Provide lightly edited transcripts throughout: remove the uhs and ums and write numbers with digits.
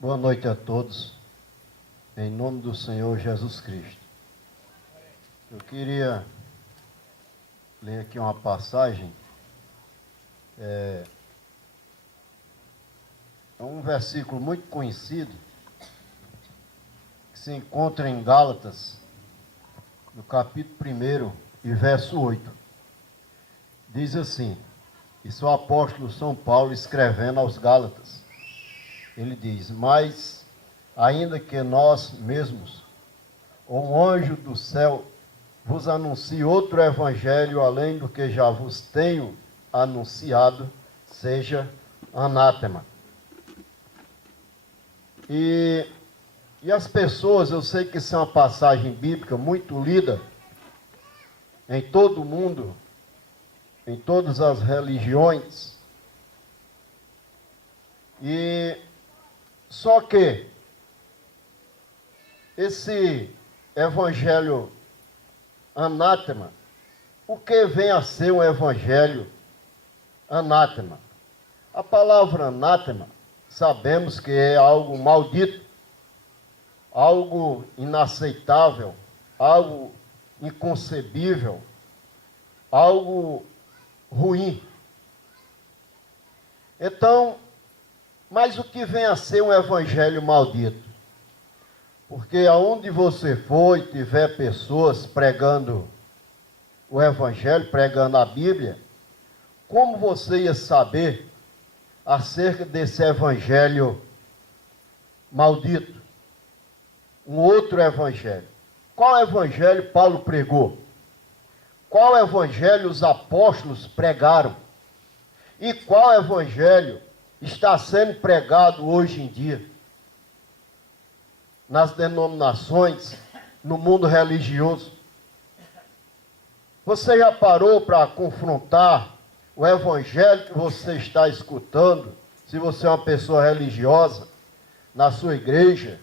Boa noite a todos, em nome do Senhor Jesus Cristo. Eu queria ler aqui uma passagem, é um versículo muito conhecido, que se encontra em Gálatas, no capítulo 1 e verso 8. Diz assim, isso é o apóstolo São Paulo escrevendo aos Gálatas. Ele diz, mas ainda que nós mesmos, ou um anjo do céu, vos anuncie outro evangelho além do que já vos tenho anunciado, seja anátema. E as pessoas, eu sei que isso é uma passagem bíblica muito lida em todo o mundo, em todas as religiões, e só que esse evangelho anátema, o que vem a ser um evangelho anátema? A palavra anátema, sabemos que é algo maldito, algo inaceitável, algo inconcebível, algo ruim. Então, mas o que vem a ser um evangelho maldito? Porque aonde você for e tiver pessoas pregando o evangelho, pregando a Bíblia, como você ia saber acerca desse evangelho maldito? Um outro evangelho. Qual evangelho Paulo pregou? Qual evangelho os apóstolos pregaram? E qual evangelho está sendo pregado hoje em dia nas denominações, no mundo religioso? Você já parou para confrontar o evangelho que você está escutando, se você é uma pessoa religiosa, na sua igreja?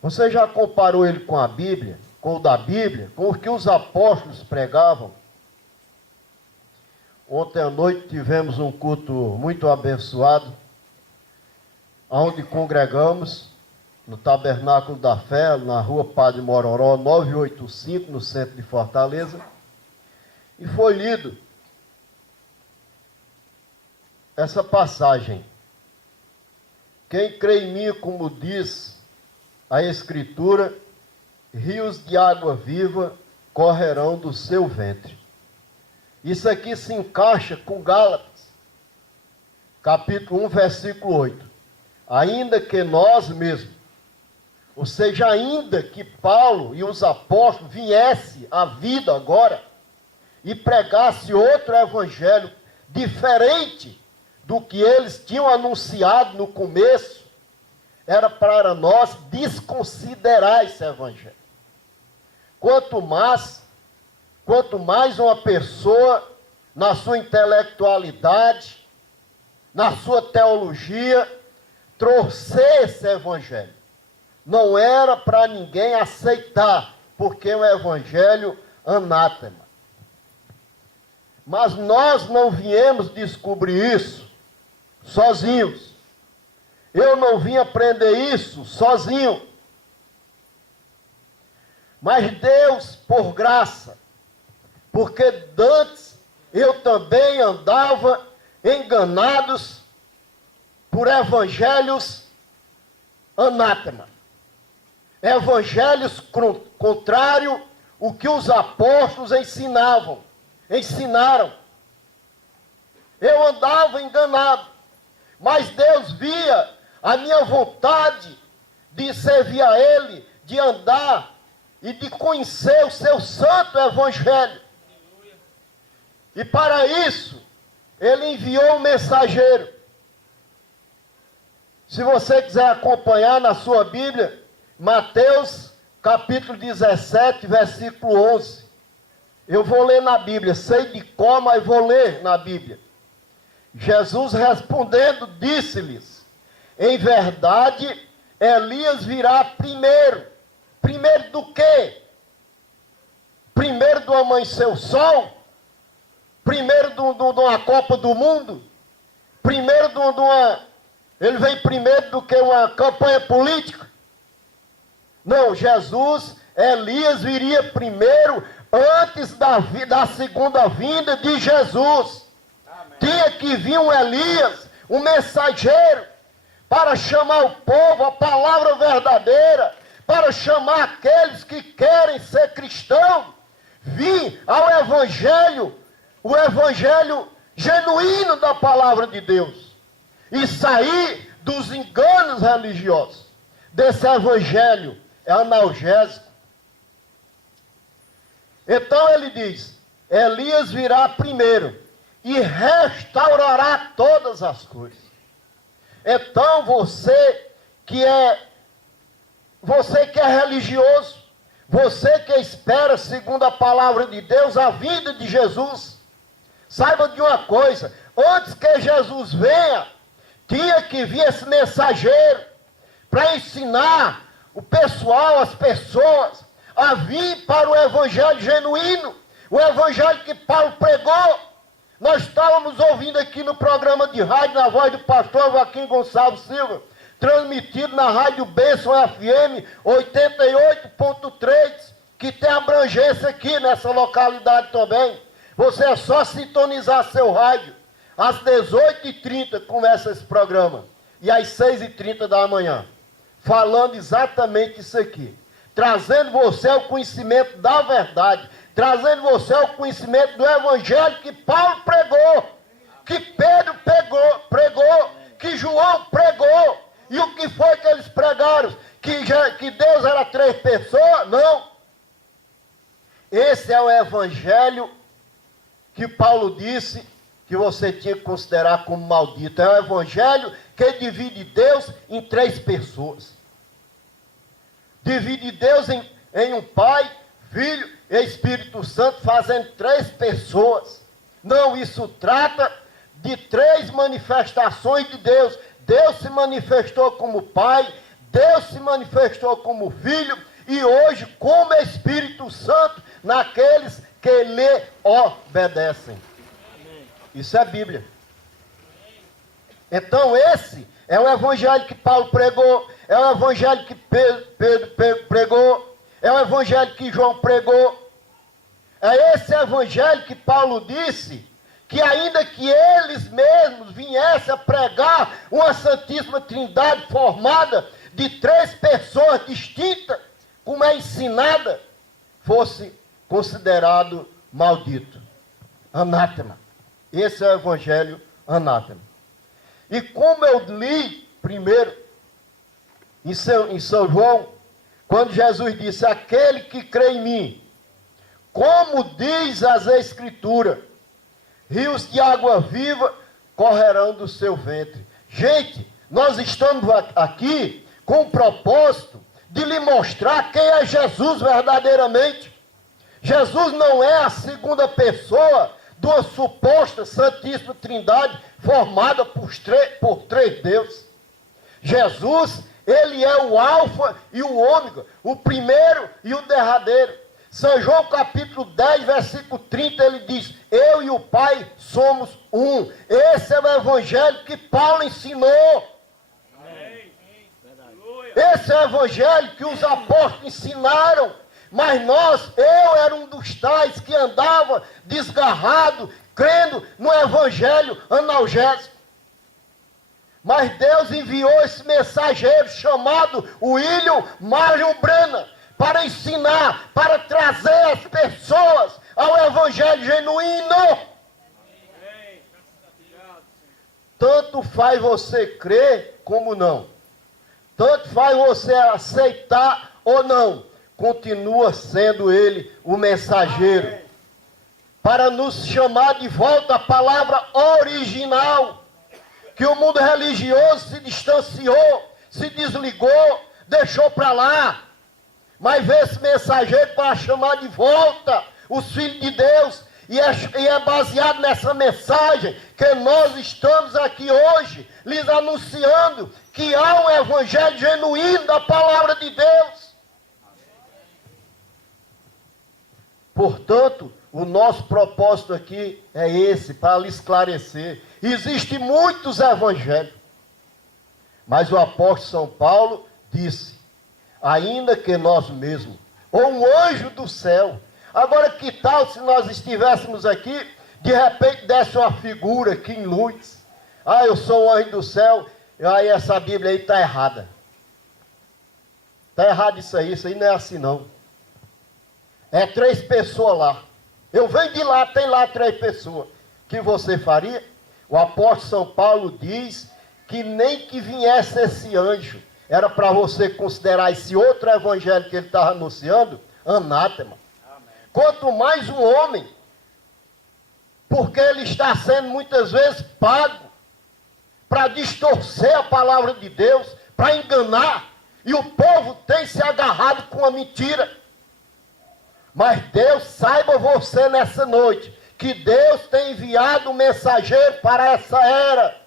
Você já comparou ele com a Bíblia, com o da Bíblia, com o que os apóstolos pregavam? Ontem à noite tivemos um culto muito abençoado, onde congregamos no Tabernáculo da Fé, na rua Padre Mororó, 985, no centro de Fortaleza, e foi lido essa passagem. Quem crê em mim, como diz a Escritura, rios de água viva correrão do seu ventre. Isso aqui se encaixa com Gálatas, capítulo 1, versículo 8. Ainda que nós mesmos, ou seja, ainda que Paulo e os apóstolos viessem à vida agora e pregasse outro evangelho diferente do que eles tinham anunciado no começo, era para nós desconsiderar esse evangelho. Quanto mais uma pessoa, na sua intelectualidade, na sua teologia, trouxer esse evangelho. Não era para ninguém aceitar, porque é um evangelho anátema. Mas nós não viemos descobrir isso sozinhos. Eu não vim aprender isso sozinho. Mas Deus, por graça, porque antes eu também andava enganados por evangelhos anátema. Evangelhos contrários ao que os apóstolos ensinaram. Eu andava enganado, mas Deus via a minha vontade de servir a Ele, de andar e de conhecer o seu santo evangelho. E para isso, Ele enviou um mensageiro. Se você quiser acompanhar na sua Bíblia, Mateus capítulo 17, versículo 11. Eu vou ler na Bíblia, sei de cor, mas vou ler na Bíblia. Jesus respondendo, disse-lhes, em verdade, Elias virá primeiro. Primeiro do quê? Primeiro do amanhecer o sol? Primeiro de uma Copa do Mundo? Primeiro de uma Ele vem primeiro do que uma campanha política? Não, Elias viria primeiro antes da segunda vinda de Jesus. Amém. Tinha que vir um Elias, um mensageiro, para chamar o povo à palavra verdadeira, para chamar aqueles que querem ser cristãos, vir ao Evangelho, o Evangelho genuíno da palavra de Deus, e sair dos enganos religiosos. Desse Evangelho é analgésico. Então ele diz, Elias virá primeiro e restaurará todas as coisas. Então você que é religioso, você que espera, segundo a palavra de Deus, a vinda de Jesus, saiba de uma coisa, antes que Jesus venha, tinha que vir esse mensageiro para ensinar o pessoal, as pessoas, a vir para o evangelho genuíno, o evangelho que Paulo pregou. Nós estávamos ouvindo aqui no programa de rádio, na voz do pastor Joaquim Gonçalves Silva, transmitido na Rádio Bênção FM 88.3, que tem abrangência aqui nessa localidade também. Você é só sintonizar seu rádio. Às 18h30 começa esse programa. E às 6h30 da manhã. Falando exatamente isso aqui. Trazendo você ao conhecimento da verdade. Trazendo você ao conhecimento do Evangelho que Paulo pregou. Que Pedro pregou. Que João pregou. E o que foi que eles pregaram? Que Deus era 3 pessoas? Não. Esse é o Evangelho que Paulo disse que você tinha que considerar como maldito. É o Evangelho que divide Deus em 3 pessoas. Divide Deus em um Pai, Filho e Espírito Santo, fazendo 3 pessoas. Não, isso trata de 3 manifestações de Deus. Deus se manifestou como Pai, Deus se manifestou como Filho e hoje como Espírito Santo naqueles que lhe obedecem. Isso é Bíblia. Então esse é o Evangelho que Paulo pregou, é o Evangelho que Pedro pregou, é o Evangelho que João pregou. É esse Evangelho que Paulo disse que ainda que eles mesmos viessem a pregar uma Santíssima Trindade formada de 3 pessoas distintas, como é ensinada, fosse considerado maldito, anátema. Esse é o Evangelho anátema. E como eu li primeiro em São João, quando Jesus disse, aquele que crê em mim, como diz as Escrituras, rios de água viva correrão do seu ventre. Gente, nós estamos aqui com o propósito de lhe mostrar quem é Jesus verdadeiramente. Jesus não é a segunda pessoa de uma suposta Santíssima Trindade formada por 3 deuses. Jesus, ele é o alfa e o ômega, o primeiro e o derradeiro. São João capítulo 10, versículo 30, ele diz, eu e o Pai somos um. Esse é o Evangelho que Paulo ensinou. Amém. Esse é o Evangelho que os apóstolos ensinaram. Mas eu era um dos tais que andava desgarrado, crendo no Evangelho analgésico. Mas Deus enviou esse mensageiro chamado William Marion Branham para ensinar, para trazer as pessoas ao Evangelho genuíno. Tanto faz você crer como não. Tanto faz você aceitar ou não. Continua sendo ele o mensageiro. Para nos chamar de volta à palavra original. Que o mundo religioso se distanciou, se desligou, deixou para lá. Mas vê esse mensageiro para chamar de volta os filhos de Deus. E é baseado nessa mensagem que nós estamos aqui hoje, lhes anunciando que há um evangelho genuíno da palavra de Deus. Portanto, o nosso propósito aqui é esse, para lhe esclarecer. Existem muitos evangelhos. Mas o apóstolo São Paulo disse, ainda que nós mesmos, ou um anjo do céu. Agora que tal se nós estivéssemos aqui, de repente desse uma figura aqui em luz. Ah, eu sou um anjo do céu, aí essa Bíblia aí está errada. Está errado isso aí não é assim não. É 3 pessoas lá. Eu venho de lá, tem lá 3 pessoas. O que você faria? O apóstolo São Paulo diz que nem que viesse esse anjo, era para você considerar esse outro evangelho que ele estava anunciando, anátema. Amém. Quanto mais um homem, porque ele está sendo muitas vezes pago para distorcer a palavra de Deus, para enganar, e o povo tem se agarrado com a mentira. Mas Deus, saiba você nessa noite, que Deus tem enviado um mensageiro para essa era,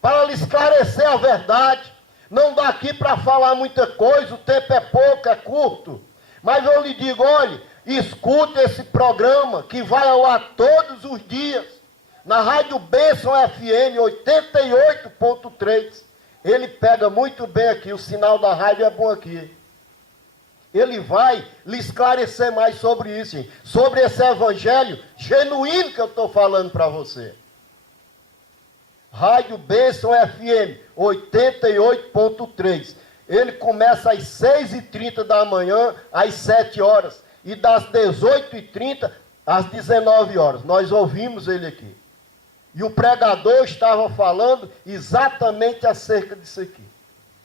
para lhe esclarecer a verdade. Não dá aqui para falar muita coisa, o tempo é pouco, é curto. Mas eu lhe digo, olhe, escute esse programa que vai ao ar todos os dias, na Rádio Bênção FM 88.3. Ele pega muito bem aqui, o sinal da rádio é bom aqui. Ele vai lhe esclarecer mais sobre isso, hein? Sobre esse evangelho genuíno que eu estou falando para você. Rádio Bênção FM 88.3. Ele começa às 6h30 da manhã, às 7 horas. E das 18h30 às 19 horas. Nós ouvimos ele aqui. E o pregador estava falando exatamente acerca disso aqui.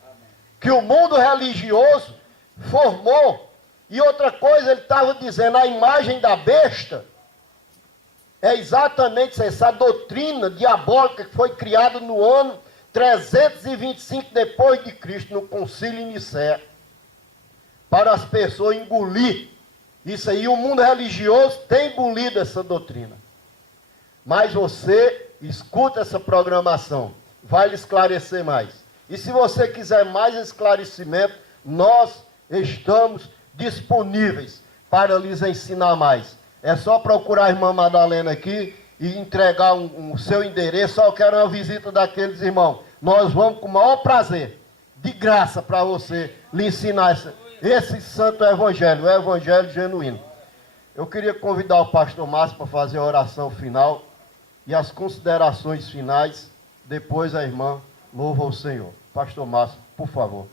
Amém. Que o mundo religioso formou. E outra coisa, ele estava dizendo, a imagem da besta é exatamente essa doutrina diabólica que foi criada no ano 325 depois de Cristo, no concílio em Nicéia, para as pessoas engolir isso aí. O mundo religioso tem engolido essa doutrina. Mas você escuta essa programação, vai lhe esclarecer mais. E se você quiser mais esclarecimento, nós estamos disponíveis para lhes ensinar mais. É só procurar a irmã Madalena aqui e entregar o seu endereço. Só quero uma visita daqueles irmãos. Nós vamos com o maior prazer, de graça, para você lhe ensinar esse santo evangelho, o evangelho genuíno. Eu queria convidar o pastor Márcio para fazer a oração final e as considerações finais. Depois a irmã louva o Senhor. Pastor Márcio, por favor.